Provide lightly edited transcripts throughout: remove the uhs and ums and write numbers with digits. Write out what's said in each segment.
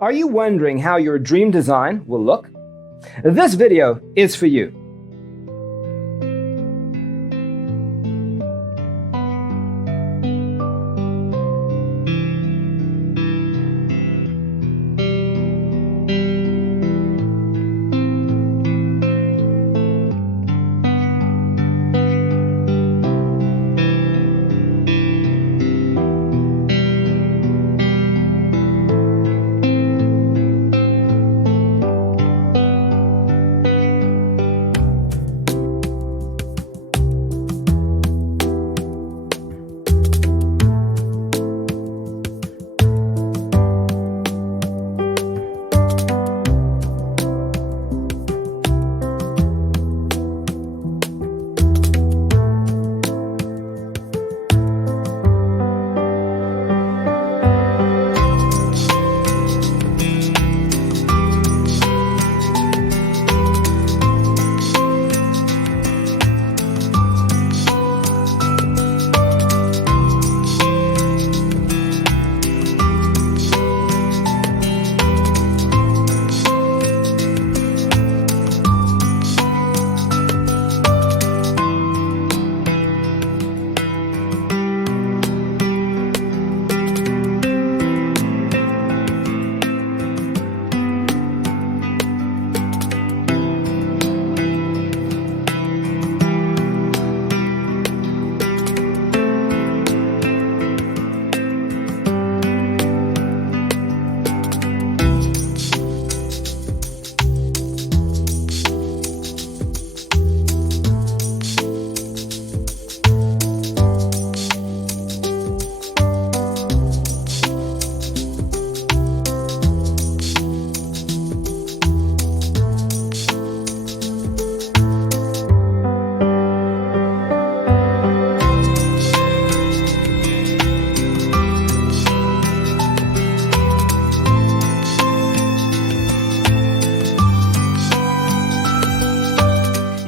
Are you wondering how your dream design will look? This video is for you.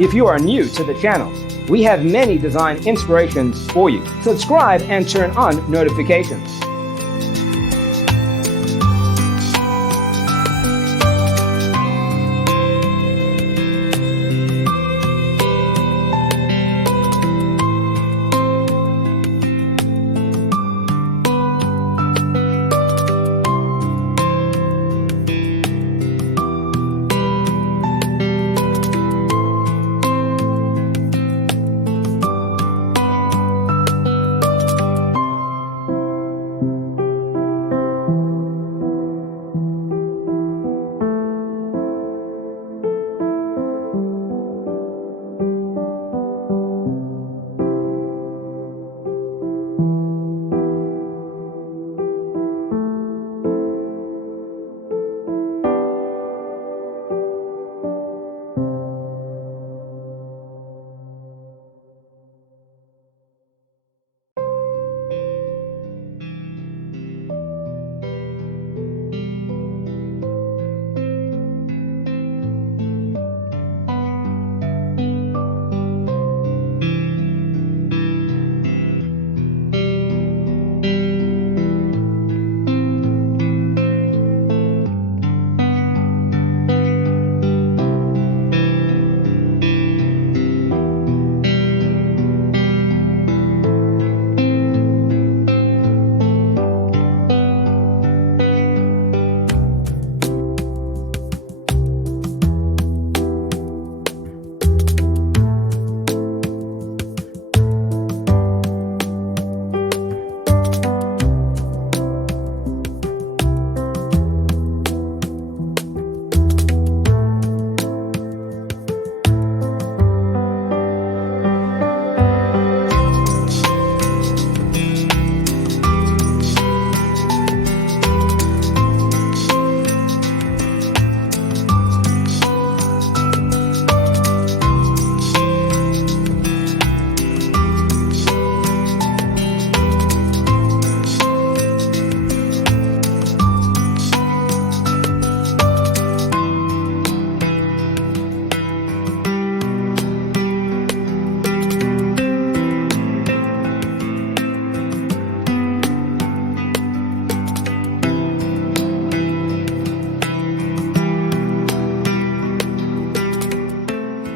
If you are new to the channel, we have many design inspirations for you. Subscribe and turn on notifications.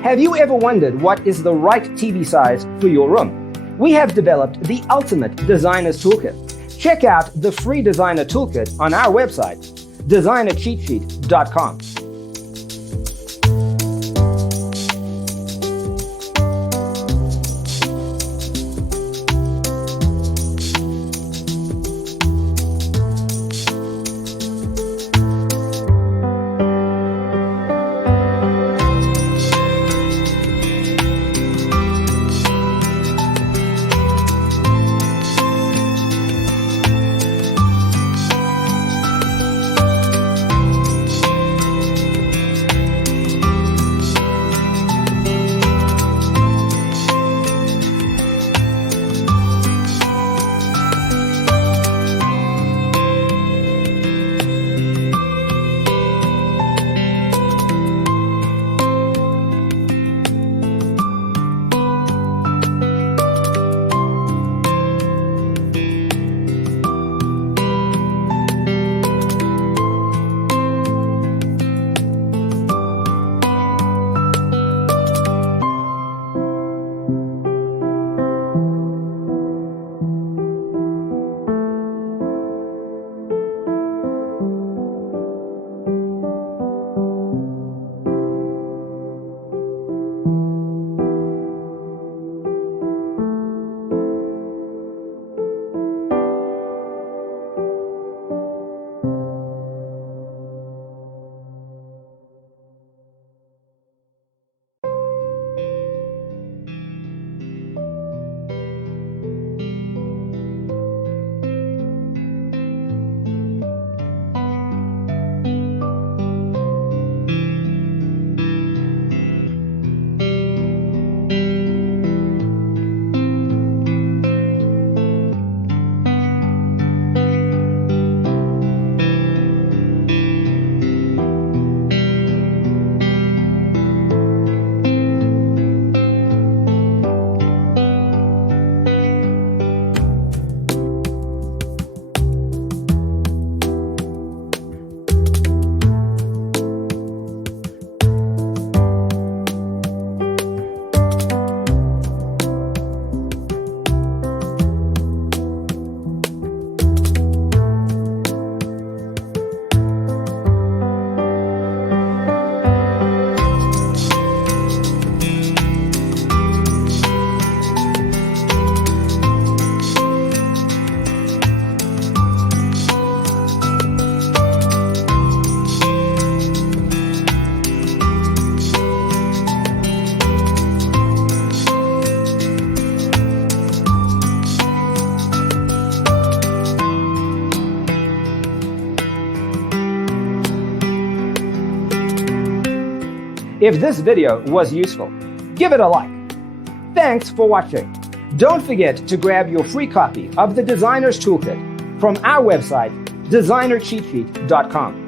Have you ever wondered what is the right TV size for your room? We have developed the ultimate designer's toolkit. Check out the free designer toolkit on our website, designercheatsheet.com. If this video was useful, give it a like. Thanks for watching. Don't forget to grab your free copy of the Designer's Toolkit from our website, designercheatsheet.com.